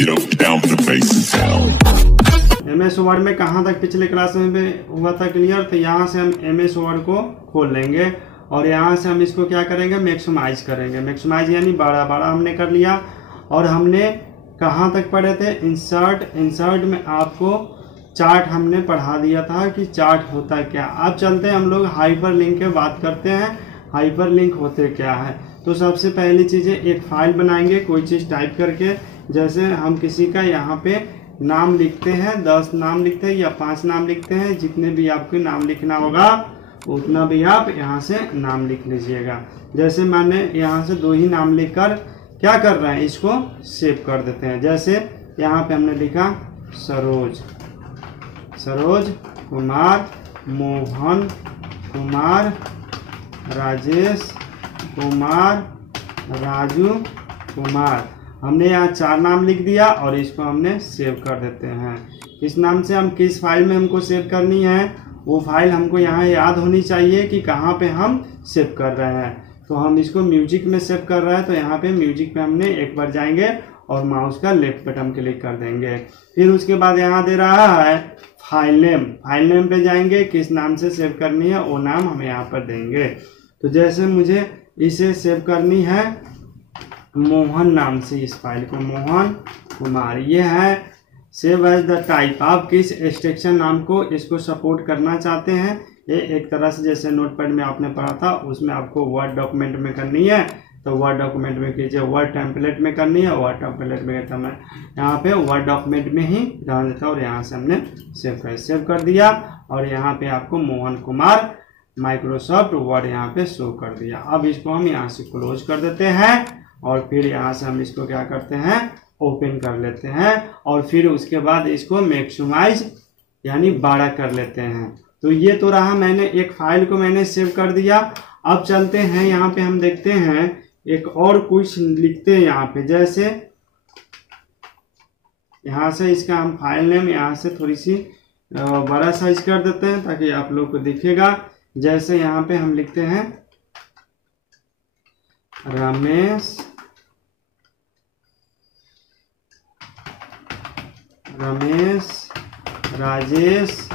MS word में कहाँ तक पिछले क्लास में हुआ था क्लियर। तो यहाँ से हम MS वर्ड को खोल लेंगे और यहाँ से हम इसको क्या करेंगे, मैक्सिमाइज करेंगे। मैक्सिमाइज यानी बड़ा बड़ा हमने कर लिया। और हमने कहाँ तक पढ़े थे, इंसर्ट में आपको चार्ट हमने पढ़ा दिया था कि चार्ट होता क्या। अब चलते हैं हम लोग हाइपर लिंक के बात करते हैं, हाइपर लिंक होते क्या है। तो सबसे पहली चीज़ें एक फाइल बनाएंगे कोई चीज़ टाइप करके। जैसे हम किसी का यहाँ पे नाम लिखते हैं, 10 नाम लिखते हैं या 5 नाम लिखते हैं, जितने भी आपको नाम लिखना होगा उतना भी आप यहाँ से नाम लिख लीजिएगा। जैसे मैंने यहाँ से 2 ही नाम लिखकर क्या कर रहे हैं, इसको सेव कर देते हैं। जैसे यहाँ पे हमने लिखा सरोज कुमार, मोहन कुमार, राजेश कुमार, राजू कुमार। हमने यहाँ 4 नाम लिख दिया और इसको हमने सेव कर देते हैं। इस नाम से हम किस फाइल में हमको सेव करनी है, वो फाइल हमको यहाँ याद होनी चाहिए कि कहाँ पे हम सेव कर रहे हैं। तो हम इसको म्यूजिक में सेव कर रहे हैं, तो यहाँ पे म्यूजिक पे हमने एक बार जाएंगे और माउस का लेफ्ट बटन क्लिक कर देंगे। फिर उसके बाद यहाँ दे रहा है फाइल नेम पे जाएंगे, किस नाम से सेव करनी है वो नाम हम यहाँ पर देंगे। तो जैसे मुझे इसे सेव करनी है मोहन नाम से, इस फाइल को मोहन कुमार, ये है सेव एज द टाइप। आप किस एक्सटेंशन नाम को इसको सपोर्ट करना चाहते हैं, ये एक तरह से जैसे नोटपैड में आपने पढ़ा था उसमें आपको वर्ड डॉक्यूमेंट में करनी है तो वर्ड डॉक्यूमेंट में कीजिए, वर्ड टेम्पलेट में करनी है वर्ड टेम्पलेट में करता मैं यहाँ पे वर्ड डॉक्यूमेंट में ही डाल देता हूँ। और यहाँ से हमने सेव कर दिया और यहाँ पे आपको मोहन कुमार माइक्रोसॉफ्ट वर्ड यहाँ पे शो कर दिया। अब इसको हम यहाँ से क्लोज कर देते हैं और फिर यहाँ से हम इसको क्या करते हैं, ओपन कर लेते हैं और फिर उसके बाद इसको मैक्सिमाइज यानी बड़ा कर लेते हैं। तो ये तो रहा, मैंने एक फाइल को मैंने सेव कर दिया। अब चलते हैं यहाँ पे हम देखते हैं एक और कुछ लिखते हैं यहाँ पे। जैसे यहाँ से इसका हम फाइल नेम यहाँ से थोड़ी सी बड़ा साइज कर देते हैं ताकि आप लोग को दिखेगा। जैसे यहाँ पे हम लिखते हैं रमेश राजेश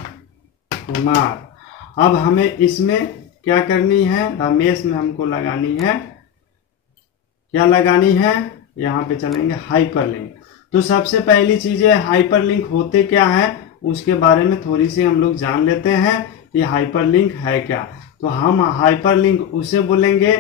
कुमार। अब हमें इसमें क्या करनी है, रमेश में हमको लगानी है, क्या लगानी है, यहाँ पे चलेंगे हाइपरलिंक। तो सबसे पहली चीज़ है हाइपरलिंक होते क्या है उसके बारे में थोड़ी सी हम लोग जान लेते हैं। ये हाइपरलिंक है क्या। तो हम हाइपरलिंक उसे बोलेंगे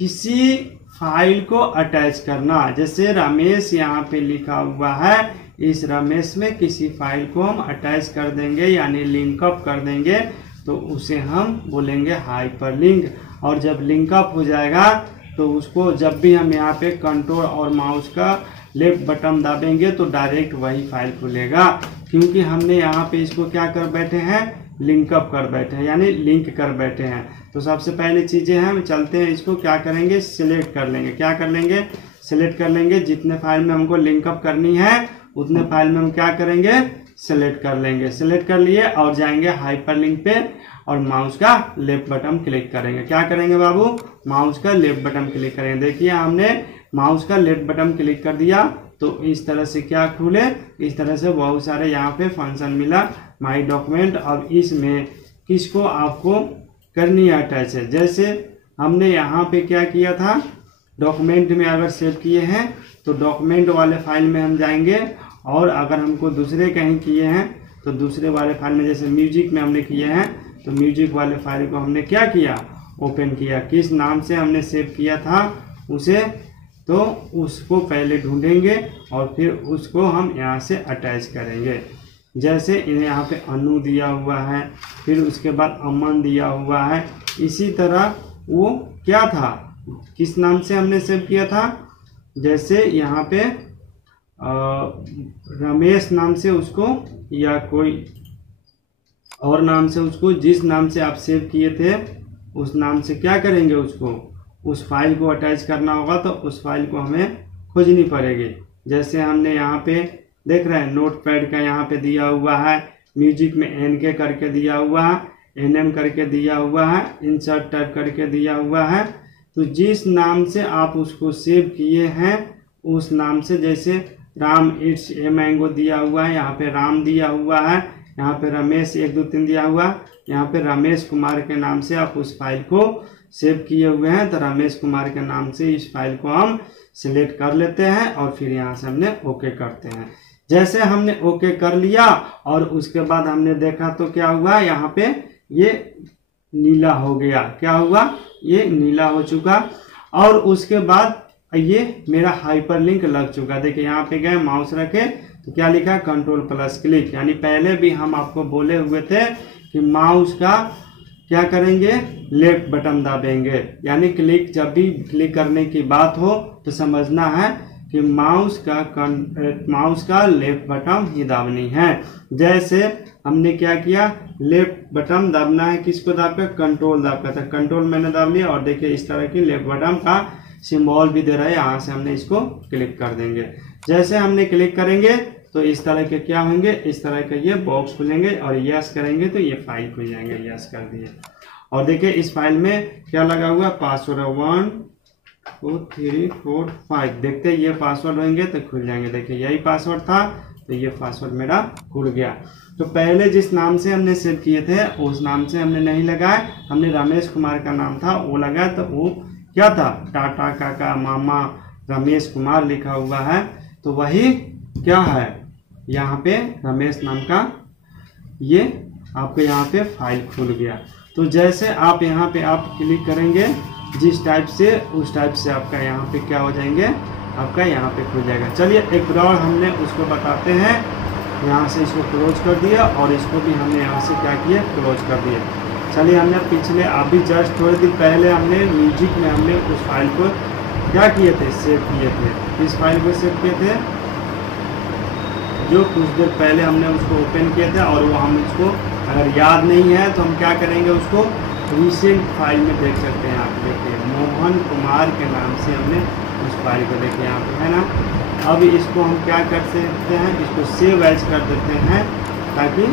किसी फाइल को अटैच करना। जैसे रमेश यहाँ पे लिखा हुआ है, इस रमेश में किसी फाइल को हम अटैच कर देंगे यानी लिंकअप कर देंगे तो उसे हम बोलेंगे हाइपरलिंक। और जब लिंकअप हो जाएगा तो उसको जब भी हम यहाँ पे कंट्रोल और माउस का लेफ्ट बटन दबाएंगे तो डायरेक्ट वही फाइल खुलेगा, क्योंकि हमने यहाँ पे इसको क्या कर बैठे हैं, लिंकअप कर बैठे हैं यानी लिंक कर बैठे हैं। तो सबसे पहले चीज़ें हैं, हम चलते हैं इसको क्या करेंगे, सिलेक्ट कर लेंगे। क्या कर लेंगे, सिलेक्ट कर लेंगे। जितने फाइल में हमको लिंकअप करनी है उतने फाइल में हम क्या करेंगे, सिलेक्ट कर लेंगे। सिलेक्ट कर लिए और जाएंगे हाइपरलिंक पे और माउस का लेफ्ट बटन क्लिक करेंगे। क्या करेंगे बाबू, माउस का लेफ्ट बटन क्लिक करेंगे। देखिए हमने माउस का लेफ्ट बटन क्लिक कर दिया तो इस तरह से क्या खुले, इस तरह से बहुत सारे यहाँ पे फंक्शन मिला माई डॉक्यूमेंट। और इसमें किसको आपको करनी है अटैच है। जैसे हमने यहाँ पे क्या किया था, डॉक्यूमेंट में अगर सेव किए हैं तो डॉक्यूमेंट वाले फाइल में हम जाएंगे और अगर हमको दूसरे कहीं किए हैं तो दूसरे वाले फाइल में, जैसे म्यूजिक में हमने किए हैं तो म्यूजिक वाले फाइल को हमने क्या किया, ओपन किया। किस नाम से हमने सेव किया था उसे, तो उसको पहले ढूंढेंगे और फिर उसको हम यहाँ से अटैच करेंगे। जैसे इन्हें यहाँ पे अनु दिया हुआ है, फिर उसके बाद अमन दिया हुआ है। इसी तरह वो क्या था, किस नाम से हमने सेव किया था, जैसे यहाँ पे रमेश नाम से उसको या कोई और नाम से उसको, जिस नाम से आप सेव किए थे उस नाम से क्या करेंगे, उसको उस फाइल को अटैच करना होगा तो उस फाइल को हमें खोजनी पड़ेगी। जैसे हमने यहाँ पे देख रहे हैं नोटपैड का यहाँ पे दिया हुआ है, म्यूजिक में NK करके दिया हुआ है, NM करके दिया हुआ है, इंसर्ट टाइप करके दिया हुआ है। तो जिस नाम से आप उसको सेव किए हैं उस नाम से, जैसे राम इट्स ए मैंगो दिया हुआ है, यहाँ पे राम दिया हुआ है, यहाँ पे रमेश 1 2 3 दिया हुआ, यहाँ पे रमेश कुमार के नाम से आप उस फाइल को सेव किए हुए हैं, तो रमेश कुमार के नाम से इस फाइल को हम सिलेक्ट कर लेते हैं और फिर यहाँ से हमने ओके करते हैं। जैसे हमने ओके कर लिया और उसके बाद हमने देखा तो क्या हुआ, यहाँ पे ये नीला हो गया, क्या हुआ, ये नीला हो चुका। और उसके बाद ये मेरा हाइपरलिंक लग चुका। देखिए यहाँ पे गए माउस रखे तो क्या लिखा, Ctrl+क्लिक, यानी पहले भी हम आपको बोले हुए थे कि माउस का क्या करेंगे, लेफ्ट बटन दाबेंगे, यानी क्लिक, जब भी क्लिक करने की बात हो तो समझना है कि माउस का लेफ्ट बटन ही दाबनी है। जैसे हमने क्या किया, लेफ्ट बटन दाबना है, किसको दाब कर, कंट्रोल दाब कर, कंट्रोल मैंने दाब लिया और देखिए इस तरह की लेफ्ट बटन का सिंबल भी दे रहा है, यहाँ से हमने इसको क्लिक कर देंगे। जैसे हमने क्लिक करेंगे तो इस तरह के क्या होंगे, इस तरह के ये बॉक्स खुलेंगे और यस करेंगे तो ये फाइल खुल जाएंगे, यस कर दिए। और देखिए इस फाइल में क्या लगा हुआ, पासवर्ड 1 2 3 4 5, देखते ये पासवर्ड होंगे तो खुल जाएंगे। देखिए यही पासवर्ड था तो ये पासवर्ड मेरा खुल गया। तो पहले जिस नाम से हमने सेव किए थे उस नाम से हमने नहीं लगाया, हमने रमेश कुमार का नाम था वो लगाया, तो वो क्या था, टाटा काका मामा रमेश कुमार लिखा हुआ है, तो वही क्या है, यहाँ पे रमेश नाम का ये आपके यहाँ पे फाइल खुल गया। तो जैसे आप यहाँ पे आप क्लिक करेंगे जिस टाइप से, उस टाइप से आपका यहाँ पे क्या हो जाएंगे, आपका यहाँ पे खुल जाएगा। चलिए एक और हमने उसको बताते हैं। यहाँ से इसको क्लोज कर दिया और इसको भी हमने यहाँ से क्या किया, क्लोज कर दिया। चलिए हमने पिछले अभी जस्ट थोड़े दिन पहले हमने म्यूजिक में हमने उस फाइल को क्या किए थे, सेव किए थे। इस फाइल को सेव किए थे जो कुछ देर पहले हमने उसको ओपन किया था, और वो हम उसको अगर याद नहीं है तो हम क्या करेंगे, उसको रिसेंट फाइल में देख सकते हैं। आप देखिए मोहन कुमार के नाम से हमने उस फाइल को देखिए यहाँ पे है ना। अब इसको हम क्या कर सकते हैं, इसको सेव एज कर देते हैं ताकि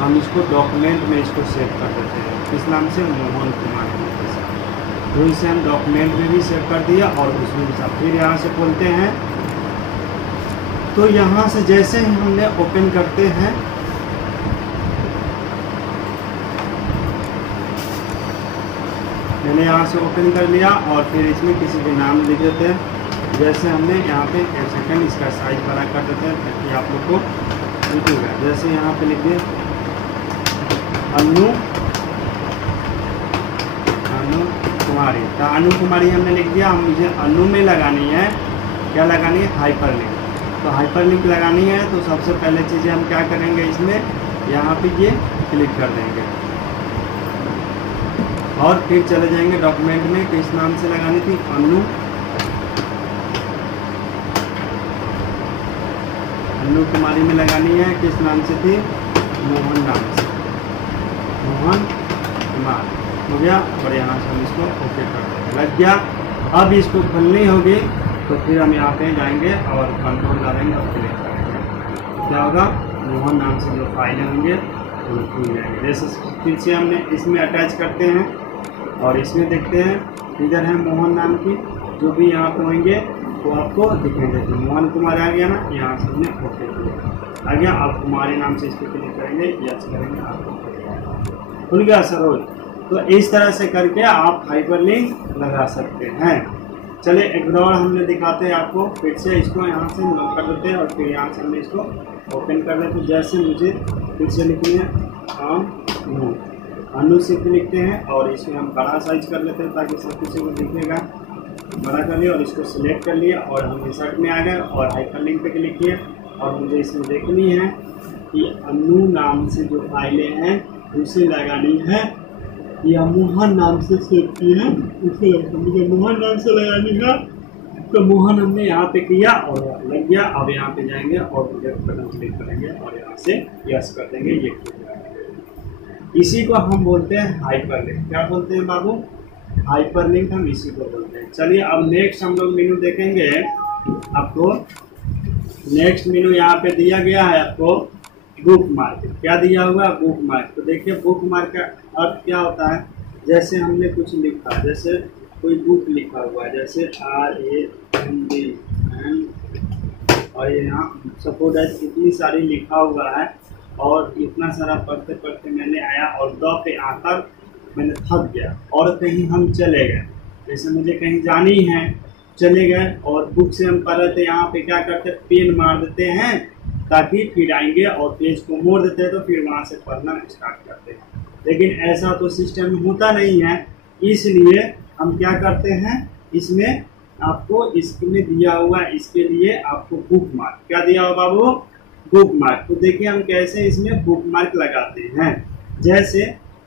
हम इसको डॉक्यूमेंट में इसको सेव कर देते हैं। किस नाम से, मोहन कुमार के साथ। तो इसे हम डॉक्यूमेंट में भी सेव कर दिया और उसमें भी सब। फिर यहाँ से खोलते हैं तो यहाँ से जैसे ही हमने ओपन करते हैं मैंने यहाँ से ओपन कर लिया और फिर इसमें किसी भी नाम लिख देते हैं। जैसे हमने यहाँ पे 1 सेकंड इसका साइज बड़ा कर देते हैं ताकि आप लोग को लिखेगा। जैसे यहाँ पे लिख दिए अनु कुमारी, तो अनु कुमारी हमने लिख दिया। हम मुझे अनु में लगानी है, क्या लगानी है, हाइपरलिंक। तो हाइपरलिंक लगानी है तो सबसे पहले चीज़ें हम क्या करेंगे, इसमें यहाँ पे ये क्लिक कर देंगे और फिर चले जाएंगे डॉक्यूमेंट में, किस नाम से लगानी थी, अनु कुमारी में लगानी है। किस नाम से थी, मोहन नाम से, मोहन कुमार हो गया। और यहाँ से हम इसको ओके कर देंगे, लग गया। अब इसको खोलनी होगी तो फिर हम यहाँ पे जाएंगे और कंट्रोल डालेंगे और क्लिक करेंगे, क्या होगा, मोहन नाम से जो फाइलें होंगे वो खुल जाएंगे। जैसे फिर से हमने इसमें अटैच करते हैं और इसमें देखते हैं, इधर है मोहन नाम की, जो भी यहाँ पे होंगे वो आपको दिखेंगे। तो मोहन कुमार आ गया ना, यहाँ से हमने ओके किया, आ गया। आप कुमारी नाम से इसको क्लिक करेंगे, यस करेंगे, आपको खुल गया सरोज। तो इस तरह से करके आप हाइपरलिंक लगा सकते हैं। चलिए एक और हमने दिखाते हैं आपको। फिर से इसको यहाँ से लॉक कर देते हैं और फिर यहाँ से हमने इसको ओपन कर देते हैं। जैसे मुझे फिर से लिखनी है अनु से लिखते हैं और इसमें हम बड़ा साइज कर लेते हैं ताकि सब किसी को दिखेगा। बड़ा कर लिया और इसको सिलेक्ट कर लिया और हम इंसर्ट में आ गए और हाइपरलिंक पे क्लिक किए। और मुझे इसमें देखनी है कि अनु नाम से जो फाइलें हैं उसे लगानी है या मोहन नाम से सेव की है उसे मुझे मोहन नाम से लगानी है। तो मोहन हमने यहाँ पे किया और लग गया। अब यहाँ पे जाएंगे और लेफ्ट बटन क्लिक करेंगे और यहाँ से यस कर देंगे, ये खुल जाएगा। इसी को हम बोलते हैं हाइपरलिंक। क्या बोलते हैं बाबू, हाइपरलिंक हम इसी को बोलते हैं। चलिए अब नेक्स्ट हम लोग मेनू देखेंगे। आपको नेक्स्ट मेनू यहाँ पे दिया गया है, आपको बुक मार्क। क्या दिया हुआ, बुक मार्क। तो देखिए बुक मार्क का अर्थ क्या होता है, जैसे हमने कुछ लिखा, जैसे कोई बुक लिखा हुआ है, जैसे RAND और ये यहाँ सपोज दैट इतनी सारी लिखा हुआ है और इतना सारा पढ़ते पढ़ते मैंने आया और द पे आकर मैंने थक गया और कहीं हम चले गए, जैसे मुझे कहीं जानी है, चले गए और बुक से हम पढ़ रहे थे, यहाँ पे क्या करते पेन मार देते हैं ताकि फिर आएंगे और पेज को मोड़ देते हैं तो फिर वहाँ से पढ़ना स्टार्ट करते हैं। लेकिन ऐसा तो सिस्टम होता नहीं है, इसलिए हम क्या करते हैं, इसमें आपको इसमें दिया हुआ इसके लिए आपको बुक मार्क, क्या दिया हुआ बाबू, बुक मार्क। तो देखिए हम कैसे इसमें बुक मार्क लगाते हैं। जैसे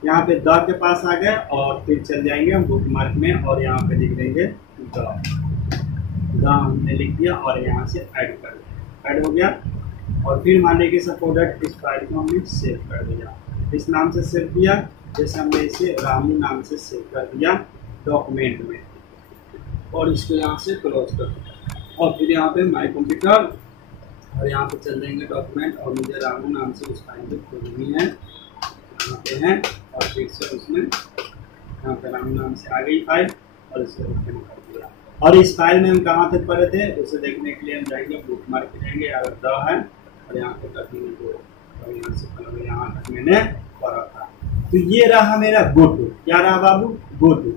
यहाँ पे द के पास आ गए और फिर चल जाएंगे हम बुक मार्क में और यहाँ पे लिख देंगे द हमने लिख दिया और यहाँ से ऐड कर दिया, ऐड हो गया। और फिर मान लीजिए सपोज इस फाइल को हमने सेव कर दिया, इस नाम से सेव किया, जैसे हमने इसे रामू नाम से सेव कर दिया डॉक्यूमेंट में और इसको यहाँ से क्लोज कर दिया। और फिर यहाँ पे माई कंप्यूटर और यहाँ पे चल जाएंगे डॉक्यूमेंट और मुझे रामू नाम से उस फाइल को खोलनी है, यहाँ पे है और फिर से उसमें यहाँ पे रामू नाम से आ गई फाइल और इसको ओपन कर दिया। और इस फाइल में हम कहाँ तक पढ़े थे उसे देखने के लिए हम जाएंगे बुक मार्क पे जाएंगे, अगर द है और यहाँ पे कर देंगे दो और यहाँ से यहाँ तक मैंने पढ़ा था। तो ये रहा मेरा गो टू, क्या रहा बाबू, गो टू।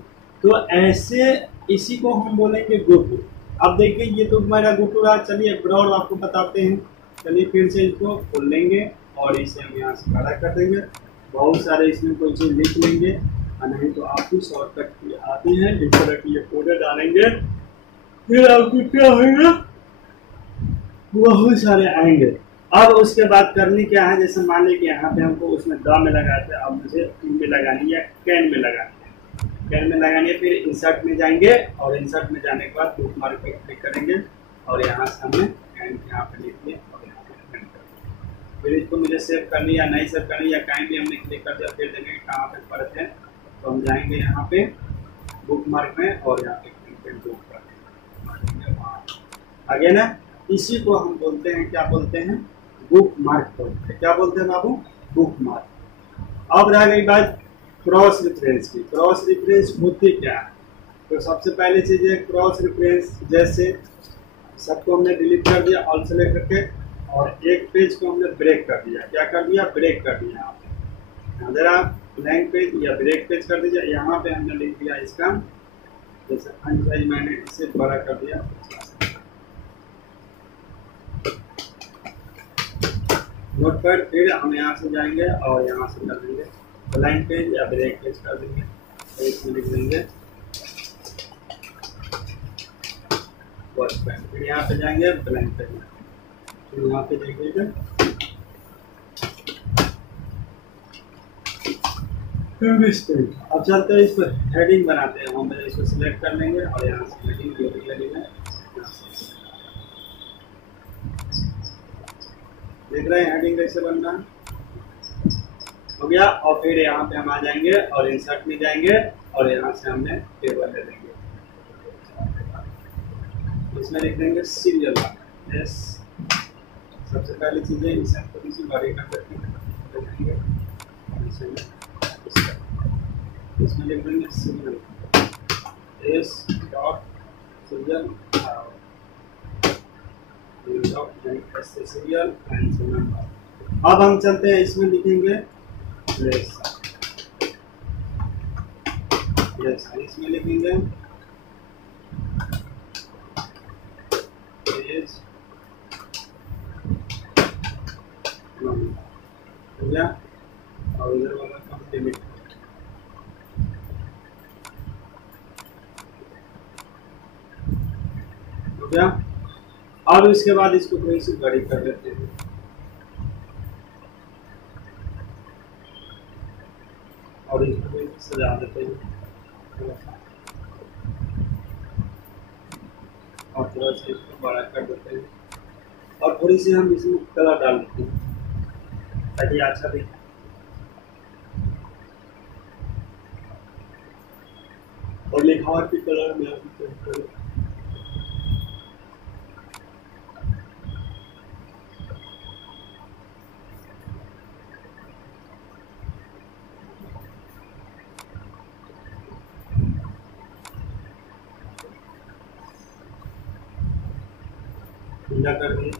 तो ऐसे इसी को हम बोलेंगे गो टू। अब देखिए ये तो मेरा गो टू रहा, चलिए एक और आपको बताते हैं। चलिए फिर से इसको खोल लेंगे और इसे हम यहाँ से खड़ा कर देंगे, बहुत सारे इसमें कोई चीज़ लिख लेंगे और नहीं तो आपको शॉर्टकट आते हैं, इस तरह की ये कोड डालेंगे, फिर आपको क्या होगा, बहुत सारे आएंगे। अब उसके बाद करनी क्या है, जैसे मान लीजिए यहाँ पे हमको उसमें द में लगाते हैं, अब मुझे इन में लगानी है, कैन में लगानी है, कैन में लगानी है। फिर इंसर्ट में जाएंगे और इंसर्ट में जाने के बाद बुक मार्क पे क्लिक करेंगे और यहाँ से हमें कैन यहाँ पे लिख दिया और यहाँ पे कैन कर दिया। फिर इसको मुझे सेव करनी या नहीं सेव करनी या कैन भी हमने क्लिक कर दिया, फिर देखेंगे कहाँ पे पढ़ते हैं तो हम जाएंगे यहाँ पे बुक मार्क में और यहाँ पे बुक कर देंगे, आ गया ना। इसी को हम बोलते हैं, क्या बोलते हैं, बुक मार्क बोलते हैं। क्या बोलते हैं बाबू, बुक मार्क। अब रह गई बात क्रॉस रेफरेंस की। क्रॉस रेफरेंस होती क्या है, तो सबसे पहली चीज है क्रॉस रेफरेंस, जैसे सबको हमने डिलीट कर दिया ऑल सेलेक्ट करके और एक पेज को हमने ब्रेक कर दिया, क्या कर दिया, ब्रेक कर दिया। जरा ब्लैंक पेज या ब्रेक पेज कर दीजिए, यहाँ पे हमने लिख दिया इसका, जैसे अनसाइज मैंने इसे बड़ा कर दिया, नोट पर। फिर हम यहाँ से जाएंगे और यहाँ से कर देंगे ब्लैंक पेज या ब्रेक पेज कर देंगे, तो इसमें लिख देंगे वर्क पेज। फिर यहाँ पे जाएंगे ब्लैंक पेज, फिर यहाँ पे देखिएगा अब चलते हैं इस पर हेडिंग बनाते हैं। हम इसको सिलेक्ट कर लेंगे और यहाँ से हेडिंग लगेगा, देख रहे हैं हेडिंग कैसे बन रहा है, हो गया। और फिर यहाँ पे हम आ जाएंगे और इंसर्ट में जाएंगे और यहाँ से हमने टेबल ले लेंगे, इसमें लिख देंगे सीरियल यस। सबसे पहली चीजें इसे थोड़ी सी बड़ी कर देते हैं, इसमें लिख देंगे serial S dot serial serial and number. अब हम चलते हैं इसमें लिखेंगे प्लेस, यस इसमें लिखेंगे पेज हो गया और इधर वाला काम डिलीट हो गया। और इसके बाद इसको थोड़ी सी बड़ी कर लेते हैं और इसको थोड़ी सी सजा देते हैं और थोड़ा सा इसको बड़ा कर देते हैं और थोड़ी सी हम इसमें कलर डाल देते हैं ताकि अच्छा दिखे। और लिखावट की कलर में खुला कर दिए।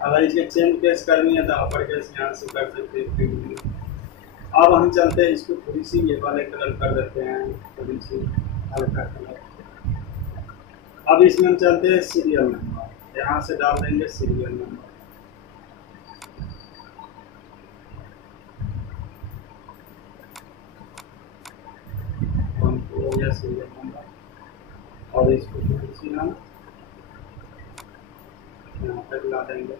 अगर इसके चेन केस करनी है तो अपर केस यहाँ से कर सकते हैं। अब हम चलते हैं, इसको थोड़ी सी ये वाले कलर कर देते हैं, थोड़ी सी हल्का कलर। अब इसमें हम चलते हैं सीरियल नंबर, यहाँ से डाल देंगे सीरियल नंबर। हो गया सीरियल नंबर और इसको थोड़ी सी हम यहाँ तक ला देंगे।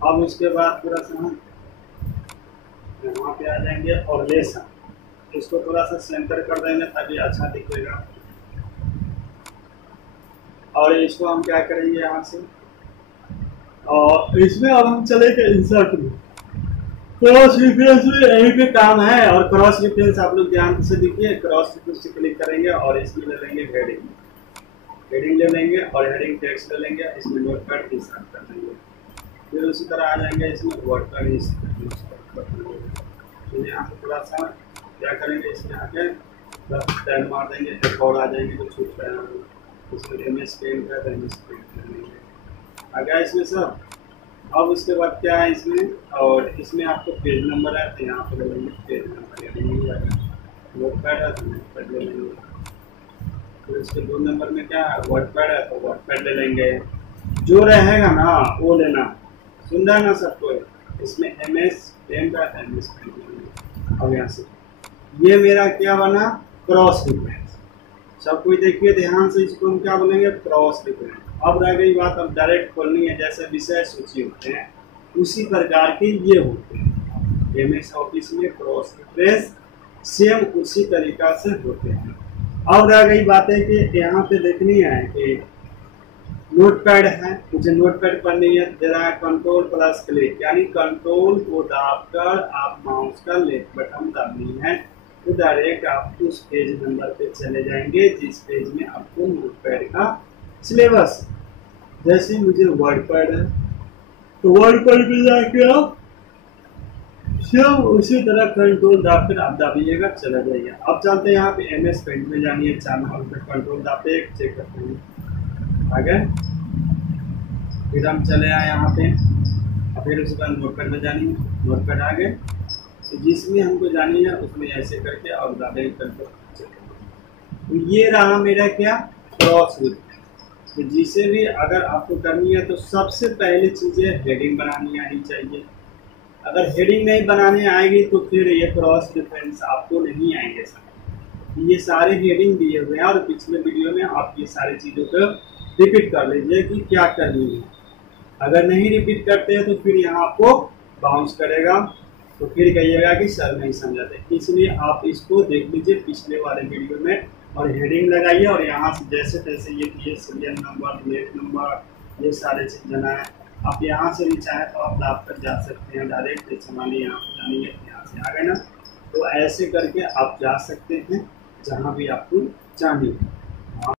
अब उसके बाद थोड़ा सा हम यहाँ पे आ जाएंगे और लेसन, इसको थोड़ा सा सेंटर कर देंगे ताकि अच्छा दिखेगा। और इसको हम क्या करेंगे यहाँ से, और इसमें अब हम चलेंगे इंसर्ट में। क्रॉस रेफरेंस में यहीं पे काम है, और क्रॉस रेफरेंस आप लोग ध्यान से देखिए। क्रॉस रेफरेंस से क्लिक करेंगे और इसमें ले लेंगे हेडिंग, हेडिंग ले लेंगे और हेडिंग टेक्स्ट ले लेंगे, इसमें नोटपैड इंसर्ट कर देंगे। फिर उसी तरह आ जाएंगे इसमें वर्डपैड इंसर्ट कर देंगे। तो यहाँ से थोड़ा सा क्या करेंगे, इसमें आके बस टैग मार देंगे, एक और आ जाएंगे तो छूट जाएगा। इसमें MS पेंट का MS पेंट कर लेंगे, आ गया इसमें सब। अब उसके बाद क्या है इसमें, और इसमें आपको पेज नंबर है तो यहाँ पे ले लेंगे पेज नंबर, यानी नहीं लगा। नोटपैड है तो नोटपैड ले लेंगे। फिर इसके 2 नंबर में क्या है, वर्डपैड है तो वर्डपैड ले लेंगे। जो रहेगा ना वो लेना, सुन रहा है ना सबको। इसमें MS पेंट है तो MS पेंट ले लेंगे। अब यहाँ से ये मेरा क्या बना, क्रॉस रेफरेंस। सब कोई देखिए ध्यान से, इसको हम क्या बोलेंगे, क्रॉस रेफरेंस। अब रह गई बात, अब डायरेक्ट खोलनी है, जैसे विषय सूची होते हैं उसी प्रकार के ये होते हैं MS ऑफिस में। क्रॉस रेफरेंस सेम उसी तरीका से होते हैं। अब रह गई बात है कि यहाँ पे देखनी है कि नोटपैड है, मुझे नोटपैड पढ़नी है, दे रहा है कंट्रोल प्लस क्लिक, यानी कंट्रोल को दाबकर आप माउस का लेफ्ट बटन दबानी है तो डायरेक्ट आप उस पेज नंबर पे चले जाएंगे जिस पेज में आपको नोटपैड का सिलेबस। जैसे मुझे वर्डपैड है तो वर्डपैड पे जाके आप सब उसी तरह कंट्रोल दाबकर आप दाबिएगा, चला जाइए। अब चलते हैं यहाँ पे MS पेंट में जानी है, 4 नंबर पे कंट्रोल दाबते एक चेक करते हैं, आ गए। फिर हम चले आए यहाँ पे, और फिर उसके बाद नोटपैड में जानी है, नोटपैड आ गए। तो जिसमें हमको जानी है उसमें ऐसे करके और दाबे करके तो ये रहा मेरा क्या, क्रॉस रेफरेंस। तो जिसे भी अगर आपको करनी है तो सबसे पहले चीज़ें हेडिंग बनानी आनी चाहिए। अगर हेडिंग नहीं बनाने आएगी तो फिर ये क्रॉस रेफरेंस आपको नहीं आएंगे। ये सारे हेडिंग दिए हुए हैं और पिछले वीडियो में आप ये सारी चीज़ों को रिपीट कर लीजिए कि क्या करनी है। अगर नहीं रिपीट करते हैं तो फिर यहाँ आपको बाउंस करेगा, तो फिर कहिएगा कि सर नहीं समझाते। इसलिए आप इसको देख लीजिए पिछले वाले वीडियो में और हेडिंग लगाइए, और यहाँ से जैसे तैसे ये सीरियल नंबर, लेट नंबर, ये सारे चीज़ जाना है। आप यहाँ से भी चाहे तो आप लाभ कर जा सकते हैं डायरेक्ट, जैसे मानिए यहाँ पर जानी है, यहाँ से आ गए ना, तो ऐसे करके आप जा सकते हैं जहाँ भी आपको जानी है।